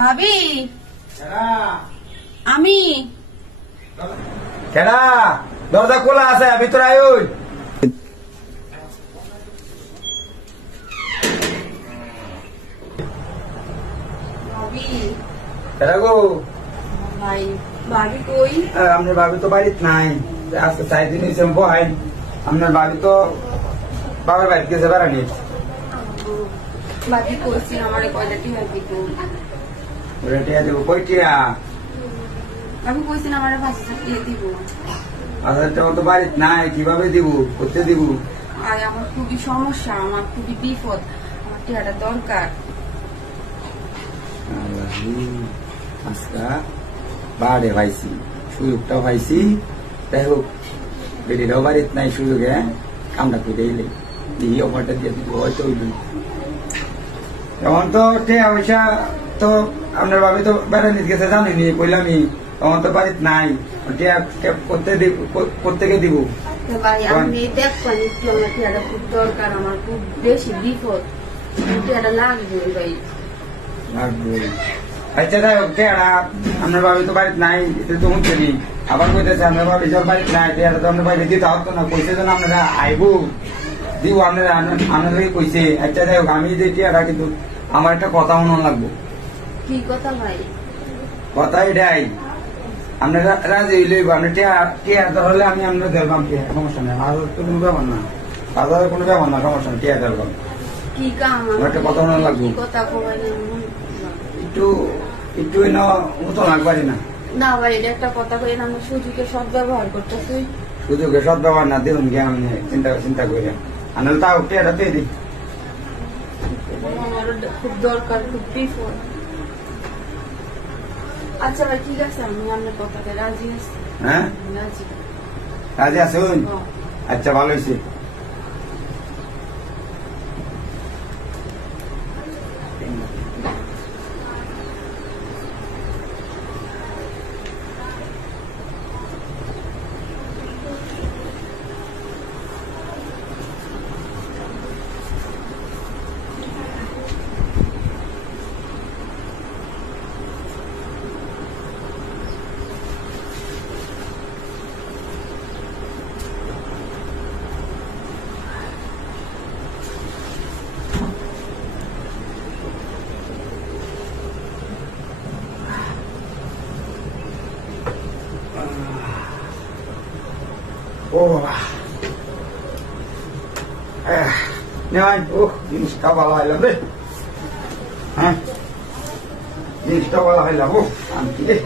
ভাবি আমি কেডা দরজা খোলা আছে ভিতরে আইন ভাবি কেডা গো ভাই ভাবি কই আপনার ভাবি তো বাড়িতে নাই আজকে 4 দিন হয়েছে ভাই আপনার ভাবি তো বাবার বাড়িতে গেছে বেড়ানি ভাবি কইছি আমার কয়টা টিয়া দিব টিয়া দেবো কই টিয়া ভাবি কইছি আমার 5000 টিয়া দিব 5000 টাকা তো বাড়িতে নাই কিভাবে দিব করতে দিব আর আমার খুবই সমস্যা আমার খুবই বিপদ আমার টিয়াটা দরকার আজকা বাড়ে পাইছি সুযোগটাও পাইছি যাই হোক বেডিটাও বাড়িতে নাই সুযোগে কামটা করে এলে এই অফারটা দিয়ে দিব হয়তো এখন তো টিয়া পয়সা তো আপনার ভাবি তো বেড়ানি গেছে জানিনি কইলামই তখন তো বাড়িতে নাই টিয়া প্রত্যেকে দিব ভাই আমি দেখবেন একটু আমার টিয়াটা খুব দরকার আমার খুব বেশি বিপদ টিয়াটা লাগবে ভাই লাগবে আচ্ছা যাই হোক টিয়াটা আপনার ভাবি তো বাড়িতে নাই এটা তো হচ্ছে নি আবার কইতেছে আপনার ভাবি যখন বাড়িতে নাই টিয়াটা তো আপনার বাড়িতে দিতে হতো না কইছে যেন আপনারা আইবো দিব আপনারা কইছে আচ্ছা যাই হোক আমি যে টিয়াটা কিন্তু আমার একটা কথা মনে লাগবো কি কথা ভাই কথা এটাই আপনারা রাজি হইলে আপনার টিয়া হলে আমি আপনার দেখলাম টিয়া সমস্যা নেই আর তো কোনো ব্যাপার না বাজারের কোনো ব্যাপার না সমস্যা নেই টিয়া দেখলাম কি কাম একটা কথা মনে লাগবো কথা কই একটু একটু মতো লাগবারই না না ভাই এটা একটা কথা কই আমরা সুযোগের সৎ ব্যবহার করতেছি সুযোগে সৎ ব্যবহার না দেখুন গিয়ে আমি চিন্তা করি আনলে তাও টিয়াটা দিয়ে দিই আমার খুব দরকার খুব বিপদ আচ্ছা ভাই ঠিক আছে আমি আপনার কথাতে রাজি আছি হ্যাঁ রাজি রাজি আছেন আচ্ছা ভালো হয়েছে ও বাবা জিনিসটা ভালো হইলাম রে হ্যাঁ জিনিসটা ভালো হইলাম ও শান্তি রে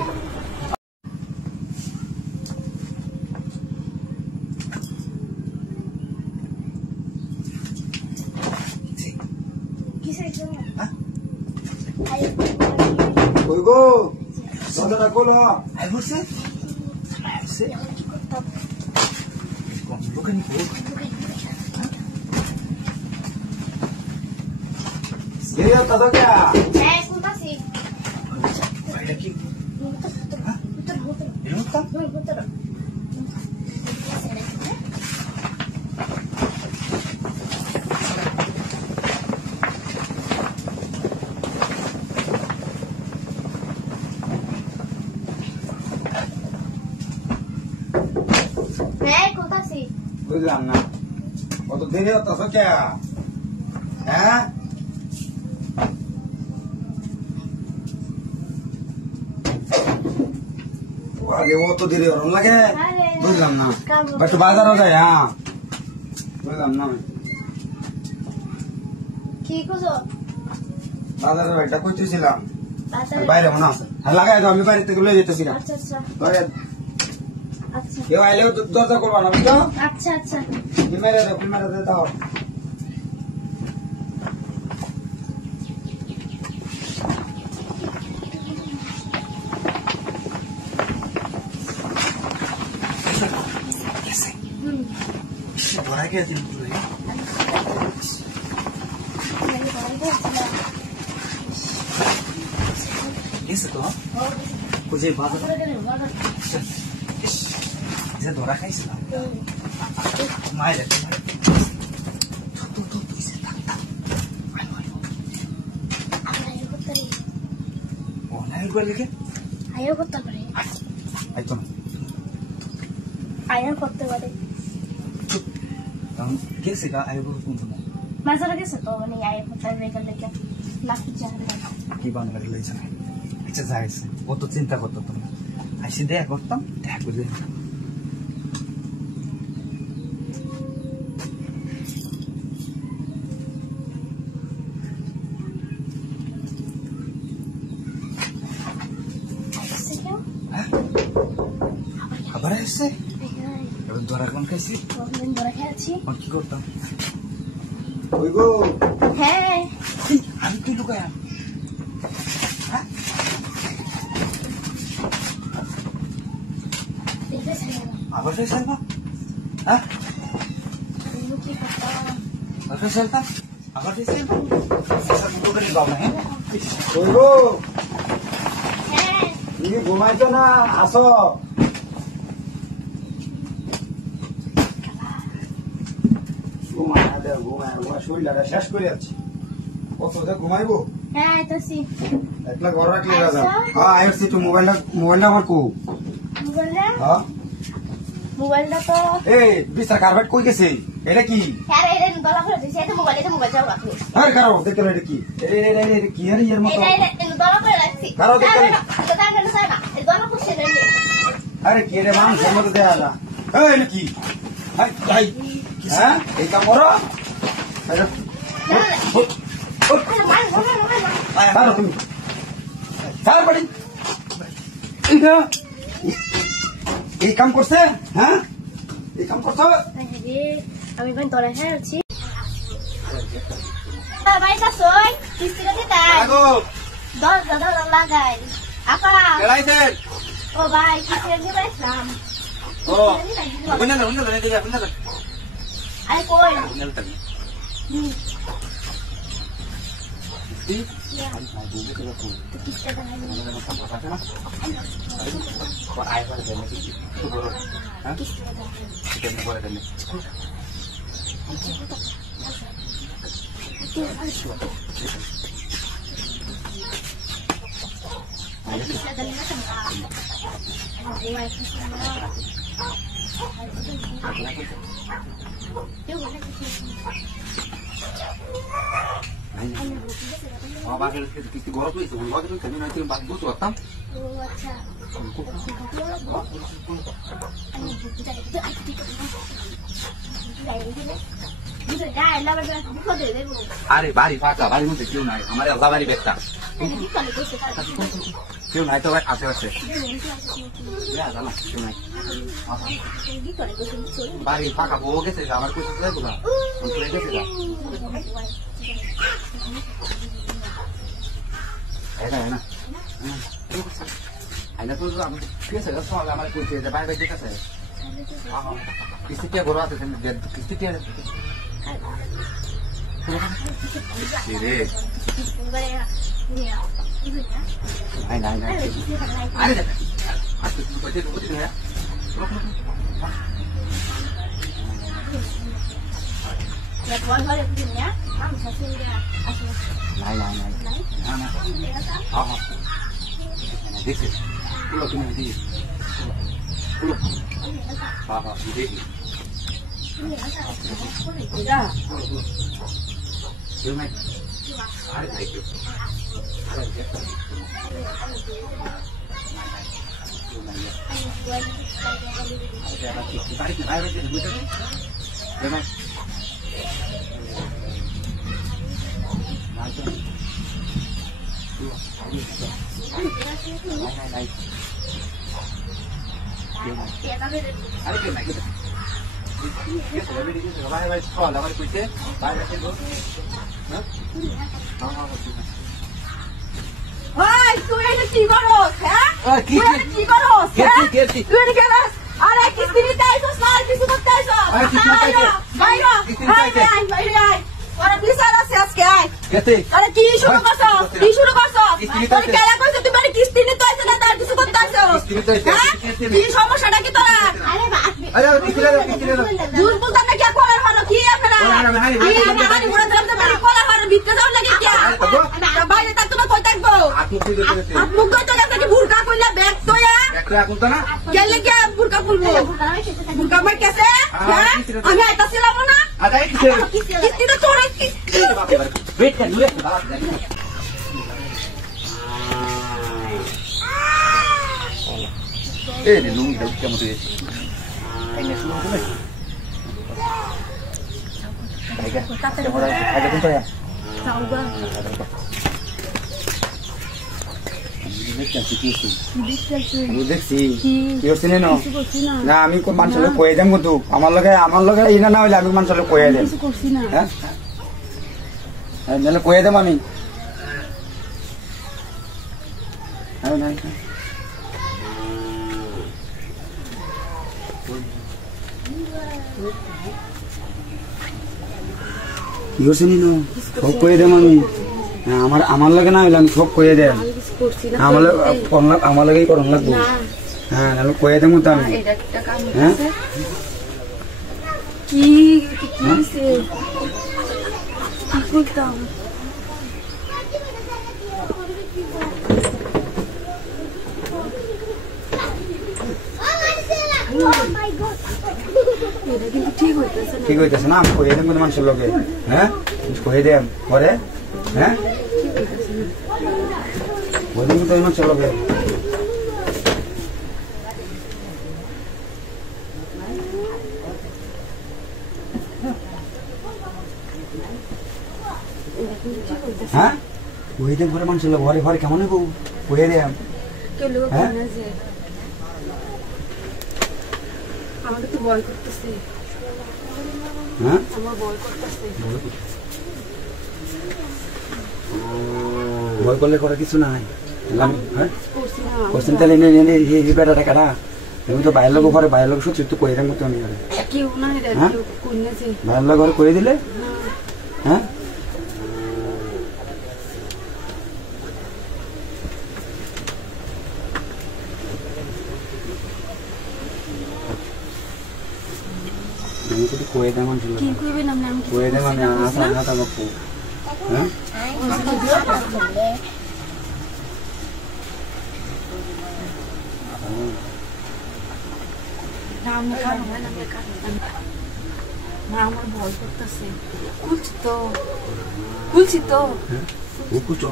কই গো দরজাটা খোলো আই বসে Bukan ibu. Dia tahu tak? Sebentar sih. Ada lagi. Hah? Betul. Betul. বুঝলাম না কত দেরি হতো কে হ্যাঁ আগে ও তো দেরি ওরম লাগে বুঝলাম না একটু বাজারও যায় হ্যাঁ বুঝলাম না কি করছো বাজারের একটা কইতেছিলাম বাইরে মনে আছে লাগাই তো আমি বাড়ি থেকে লয়ে যেতেছিলাম আচ্ছা কেউ আইলেও দরজা করবা না বুঝছো আচ্ছা মেরে দাও Borage aja dulu ya. Ini sekolah. Kujai bazar. Bisa dora kai sih. Mai deh. Tuh isi tak. Ayo. Help করে লিখে আয়ও করতে পারে আই তো না আয়ও করতে পারে কারণ গেছে গা আই বলবো কোন না মাঝারে গেছে তো মানে আয়ও করতে রেগাল লেগে লাকি জাহান কি বানাবার লইছে না আচ্ছা যাইছে ও তো চিন্তা করতো তোমরা আইসি দেখা করতাম দেখা করে আবার এসে এবার ধরা কোন খাইছি প্রবলেম ধরে খেয়েছি কি করতাম ওই গো হ্যাঁ আমি তুই লুকায়া দেখতে চাই না আবার ফের সালবা হ্যাঁ তুমি কি করতে আবার ফের সালবা আবার ফের সালবা দোকানে যাও না হ্যাঁ ওই গো হ্যাঁ তুমি ঘুমাইছো না আসো শরীরটা শেষ করে যাচ্ছি কত ঘুমাইবো হ্যাঁ তো সি একলা ঘর রাখলে দাদা হ্যাঁ আইসি একটু মোবাইলটা আমার কো মোবাইলটা তো এই বিছার কার্পেট কই গেছে এটা কি হ্যাঁ রে দলা করে দিছে এটা মোবাইল যাও রাখো আরে কারো দেখতে এটা কি এটা কি আরে এর মতো এটা দলা করে রাখছি কারো দেখতে তো তাই কেন সাইবা এই দলা করছে রে আরে কি রে মানুষের মতো দেয়া না এই এটা কি হাই হ্যাঁ এই কাম করো আরে কারো তুমি চার বাড়ি এইটা এই কাম করছে হ্যাঁ এই কাম করছো আমি কোন তোরা হ্যাঁ আছি ভাই কাসই কিস্তিটা দিতাই আগো 10 লাগাই আপা কেলাইছে ও ভাই কিস্তিটা দিবাইলাম ও কোনে দিগা আরে কই গরম হয়েছে বুঝতে পারতাম আরে বাড়ি ফাঁকা বাড়ির মধ্যে কেউ নাই আমার আল্লাহ বাড়ি বেচটা কেউ নাই তো ভাই আশেপাশে কেউ নাই বাড়ি ফাঁকা বউ গেছে আমার কোথায় যাবো না গেছে না আইনা তো আমি কেসে সব আমার কইছে যে বাইরে বাইরে কাছে কিস্তিতে বড় আছে কিস্তিতে রে আই নাই নাই আরে আজকে তুমি কইতে কইতে না নাই নাই নাই না না হ্যাঁ দেখছি পুরো তুমি দিই পুরো হ্যাঁ হ্যাঁ দেখি কেউ নাই আরে দেখি বাড়িতে বাইরে বুঝতে আরে কেউ নাই ভাই ভাই চল আমার কইতে বাইরে থেকে ভাই তুই এটা কি করস হ্যাঁ কি কি করস কি তুই এটা কেন আরে কিস্তি নিতে আইছস না কিছু করতে আইছস বাইরে বাইরে ওরা বিচার আছে আজকে আয় গেতে আরে কি শুরু করছস কি শুরু করছস তোর কেলা কইছ তুই মানে কিস্তি নিতে আইছস না তার কিছু করতে আইছস কি সমস্যাটা কি তোরা আরে আরে কিস্তি জুল বুঝতাম না কি করার হলো কি আপনারা আমি মুড়া দিলাম তো বাড়ি কলার হলো ভিতরে যাও নাকি কি বাইরে থাকতো না কই থাকবো মুখ তো নাকি বুরকা কইলা ব্যাগ তো এখন তো না গেলে কে বুরকা খুলবো বুরকা মাই কেসে আমি আইতাছিলাম না কিস্তি তো চোরে वेट कर ले ए रे लुंगी दाउ क्या मत येছি আইনে শুনো তুমি আইগা বড় আইগা কোন তোয়া যাওগা দেখছি কি হচ্ছে না আমি মানুষের কয়ে যাম কিন্তু আমার লগে ইনা না হইলে আমি মানুষের কয়ে দেন হ্যাঁ নাহলে কয়ে দেব আমি কি হচ্ছে নি সব কয়ে দেব আমি আমার লাগে না হইলে আমি সব কয়ে দেন আমার লাগেই করন লাগবো হ্যাঁ নাহলে কয়ে দেবো তো আমি হ্যাঁ কি হইছে কি করতাম ঠিক হইতেছে না আমি কয়ে দেব মানুষের লোকে হ্যাঁ কয়ে দেব পরে হ্যাঁ বলি তো মানুষের লোকে হ্যাঁ কয়ে দেব ঘরে মানুষের লোক ঘরে ঘরে কেমন হইব কয়ে দেব হ্যাঁ আমাকে তো ভয় করতেছে হ্যাঁ আমার ভয় করতেছে ভয় করলে করার কিছু নাই হ্যাঁ করছি না কোশ্চেন তাহলে এই বেটাটা কারা তুমি তো বাইরের লোক ঘরে বাইরের লোক সত্যি তো কয়ে দেবো তো আমি ঘরে কেউ না হ্যাঁ কন্যাছে বাইরের লোক ঘরে কয়ে দিলে হ্যাঁ আমি তো কয়ে দেব মানুষ কি কইবেন আপনি আমি কয়ে দেব মানে আসা না তা বাপু হ্যাঁ না আমি কারণ না আমি কারণ না আমার ভয় করতেছে খুলছি তো ও কুচো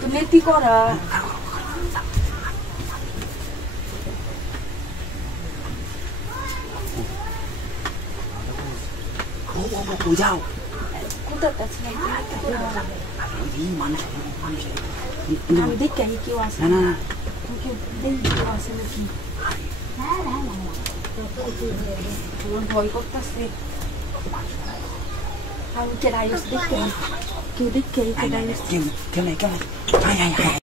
তো নেতি করা যাও কোথায় আছে আমি দেখি কেউ আছে না না কেউ আছে নাকি আমার ভয় করতেছে আমি কেউ দেখতে কেউ দেখতে কেন